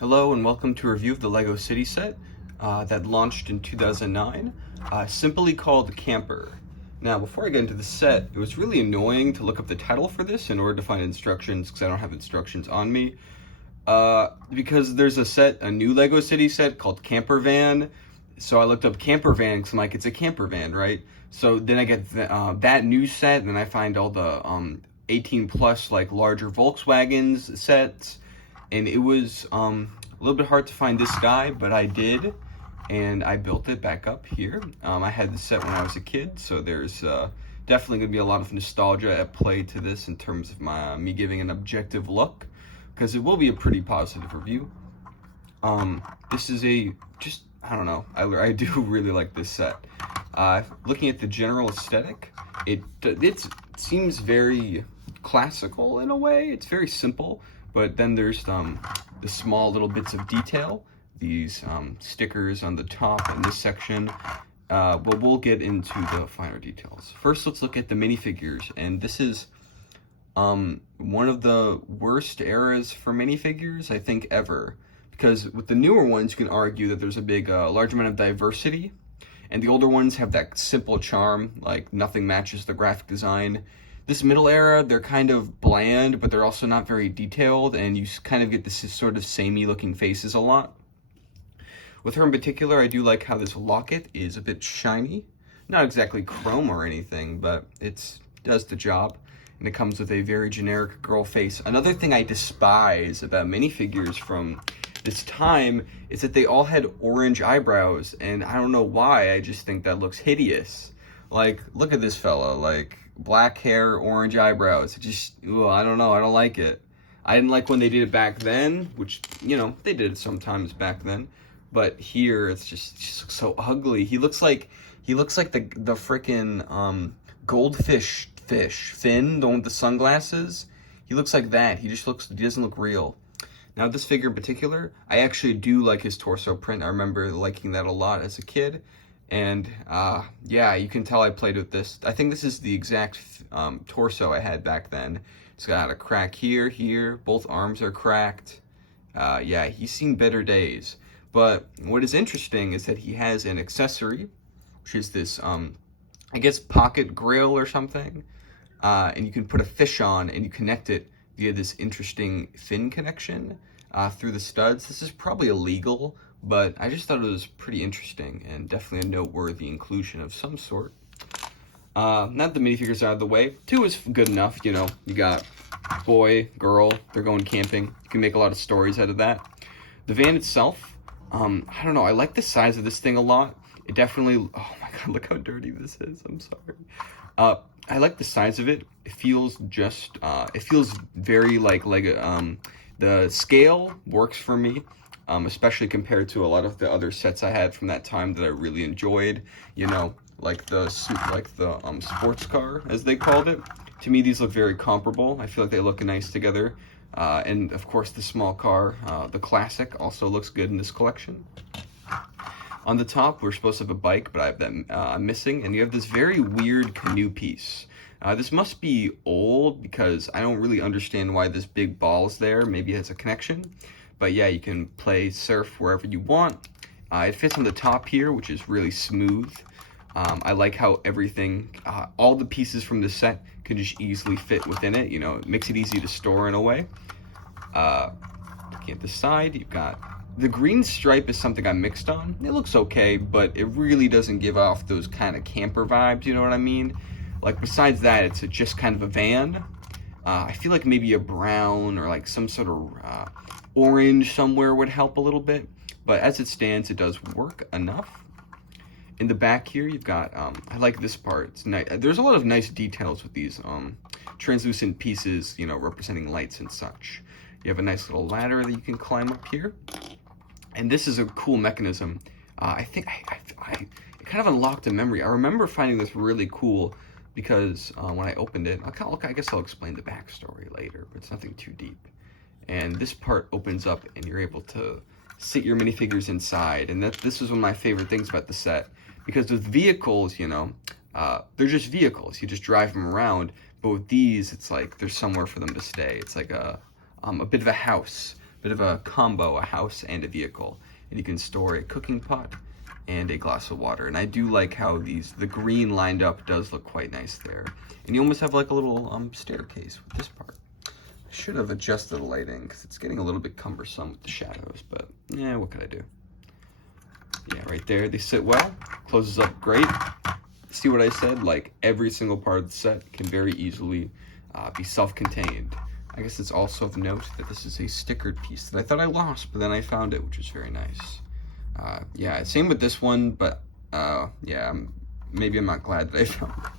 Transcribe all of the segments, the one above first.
Hello and welcome to a review of the LEGO City set that launched in 2009, simply called Camper. Now, before I get into the set, it was really annoying to look up the title for this in order to find instructions because I don't have instructions on me. Because there's a new LEGO City set called Camper Van, so I looked up Camper Van because I'm like, it's a camper van, right? So then I get that new set, and then I find all the 18 plus like larger Volkswagens sets, and it was a little bit hard to find this guy, but I did, and I built it back up here. I had the set when I was a kid, so there's definitely gonna be a lot of nostalgia at play to this in terms of me giving an objective look, because it will be a pretty positive review. This is I don't know, I do really like this set. Looking at the general aesthetic, it seems very classical in a way. It's very simple, but then there's the small little bits of detail, these stickers on the top in this section. But we'll get into the finer details. First, let's look at the minifigures, and this is one of the worst eras for minifigures, I think, ever. Because with the newer ones, you can argue that there's a large amount of diversity, and the older ones have that simple charm, like nothing matches the graphic design. This middle era, they're kind of bland, but they're also not very detailed, and you kind of get this sort of samey looking faces a lot. With her in particular, I do like how this locket is a bit shiny. Not exactly chrome or anything, but it does the job. And it comes with a very generic girl face. Another thing I despise about minifigures from this time is that they all had orange eyebrows, and I don't know why, I just think that looks hideous. Like, look at this fella, like, black hair, orange eyebrows. It just, I don't know, I don't like it. I didn't like when they did it back then, which, they did it sometimes back then. But here, it just looks so ugly. He looks like the frickin' goldfish Finn, the one with the sunglasses. He looks like that. He doesn't look real. Now, this figure in particular, I actually do like his torso print. I remember liking that a lot as a kid. And yeah, you can tell I played with this. I think this is the exact torso I had back then. It's got a crack here. Both arms are cracked. Yeah, he's seen better days. But what is interesting is that he has an accessory, which is this, I guess, pocket grill or something. And you can put a fish on, and you connect it via this interesting fin connection through the studs. This is probably illegal, but I just thought it was pretty interesting and definitely a noteworthy inclusion of some sort. Now that the minifigures are out of the way, 2 is good enough. You got boy, girl, they're going camping. You can make a lot of stories out of that. The van itself, I don't know, I like the size of this thing a lot. It definitely, oh my god, look how dirty this is, I'm sorry. I like the size of it. It feels very like Lego. The scale works for me, especially compared to a lot of the other sets I had from that time that I really enjoyed. Like the sports car, as they called it. To me, these look very comparable. I feel like they look nice together. And of course, the small car, the classic, also looks good in this collection. On the top, we're supposed to have a bike, but I have that missing, and you have this very weird canoe piece. This must be old, because I don't really understand why this big ball's there. Maybe it has a connection. But yeah, you can play surf wherever you want. It fits on the top here, which is really smooth. I like how everything, all the pieces from the set can just easily fit within it. It makes it easy to store in a way. Looking at the side, you've got the green stripe is something I mixed on. It looks okay, but it really doesn't give off those kind of camper vibes, you know what I mean? Like, besides that, it's just kind of a van. I feel like maybe a brown or like some sort of orange somewhere would help a little bit. But as it stands, it does work enough. In the back here, you've got, I like this part. It's nice. There's a lot of nice details with these translucent pieces, representing lights and such. You have a nice little ladder that you can climb up here. And this is a cool mechanism. I think it kind of unlocked a memory. I remember finding this really cool because when I opened it, I guess I'll explain the backstory later, but it's nothing too deep. And this part opens up, and you're able to sit your minifigures inside. And this is one of my favorite things about the set, because with vehicles, they're just vehicles. You just drive them around. But with these, it's like there's somewhere for them to stay. It's like a bit of a house. bit of a combo, a house and a vehicle. And you can store a cooking pot and a glass of water. And I do like how the green lined up does look quite nice there. And you almost have like a little staircase with this part. I should have adjusted the lighting because it's getting a little bit cumbersome with the shadows, but yeah, what could I do? Yeah, right there, they sit well, closes up great. See what I said? Like every single part of the set can very easily be self-contained. I guess it's also of note that this is a stickered piece that I thought I lost, but then I found it, which was very nice. Yeah, same with this one, but yeah, maybe I'm not glad that I found it.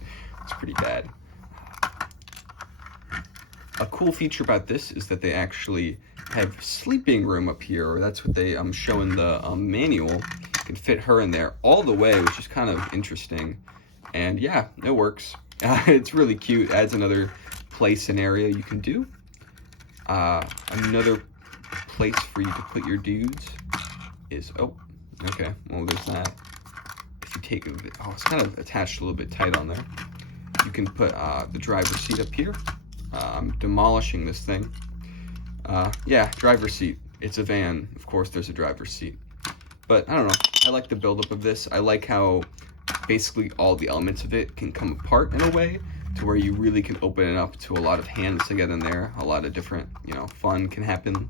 It's pretty bad. A cool feature about this is that they actually have sleeping room up here, or that's what they show in the manual. You can fit her in there all the way, which is kind of interesting. And yeah, it works. It's really cute. Adds another place and area you can do. Another place for you to put your dudes is, oh, okay, well there's that. If you take it, oh, it's kind of attached a little bit tight on there. You can put the driver's seat up here. I'm demolishing this thing. Yeah, driver's seat. It's a van. Of course, there's a driver's seat. But I don't know. I like the buildup of this. I like how basically all the elements of it can come apart in a way to where you really can open it up to a lot of hands to get in there. A lot of different, fun can happen.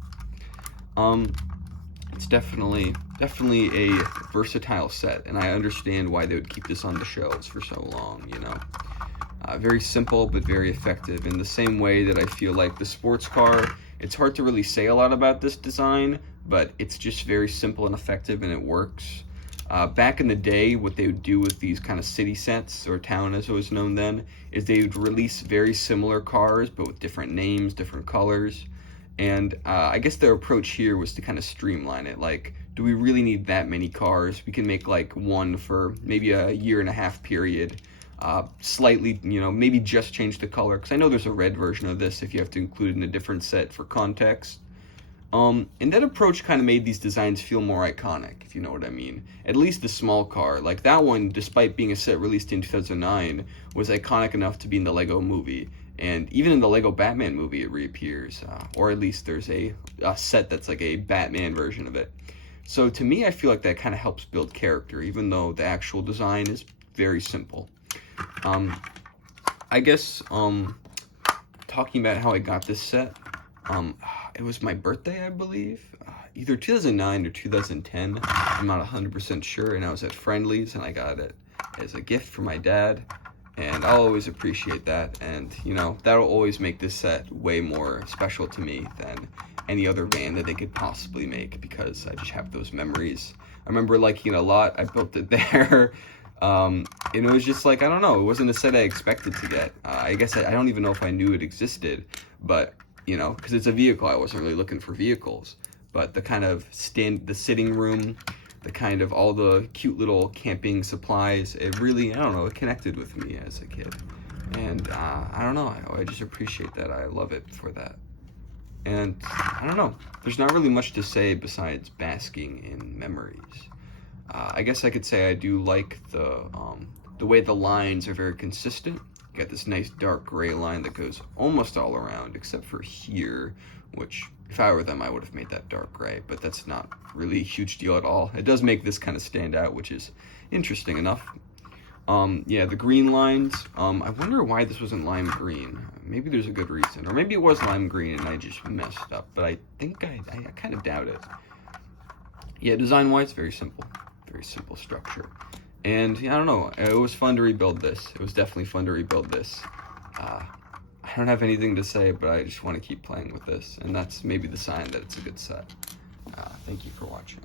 It's definitely a versatile set, and I understand why they would keep this on the shelves for so long, Very simple, but very effective. In the same way that I feel like the sports car, it's hard to really say a lot about this design, but it's just very simple and effective, and it works. Back in the day, what they would do with these kind of city sets, or town as it was known then, is they would release very similar cars, but with different names, different colors. And I guess their approach here was to kind of streamline it. Like, do we really need that many cars? We can make like one for maybe a 1.5 year period. Slightly, maybe just change the color, because I know there's a red version of this if you have to include it in a different set for context. And that approach kind of made these designs feel more iconic, if you know what I mean. At least the small car, like that one, despite being a set released in 2009, was iconic enough to be in the Lego movie. And even in the Lego Batman movie, it reappears, or at least there's a set that's like a Batman version of it. So to me, I feel like that kind of helps build character, even though the actual design is very simple. I guess, talking about how I got this set, it was my birthday, I believe, either 2009 or 2010, I'm not 100% sure, and I was at Friendly's, and I got it as a gift for my dad, and I'll always appreciate that, and, that'll always make this set way more special to me than any other van that they could possibly make, because I just have those memories. I remember liking it a lot. I built it there. And it was just like, I don't know, it wasn't a set I expected to get. I guess I don't even know if I knew it existed, but, because it's a vehicle, I wasn't really looking for vehicles. But the kind of the sitting room, the kind of all the cute little camping supplies, it really, I don't know, it connected with me as a kid. And I don't know, I just appreciate that. I love it for that. And I don't know, there's not really much to say besides basking in memories. I guess I could say I do like the way the lines are very consistent. You got this nice dark gray line that goes almost all around, except for here, which if I were them, I would have made that dark gray, but that's not really a huge deal at all. It does make this kind of stand out, which is interesting enough. Yeah, the green lines, I wonder why this wasn't lime green. Maybe there's a good reason, or maybe it was lime green and I just messed up, but I think I kind of doubt it. Yeah, design-wise, very simple structure. And I don't know, it was fun to rebuild this. It was definitely fun to rebuild this. I don't have anything to say, but I just want to keep playing with this, and that's maybe the sign that it's a good set. Thank you for watching.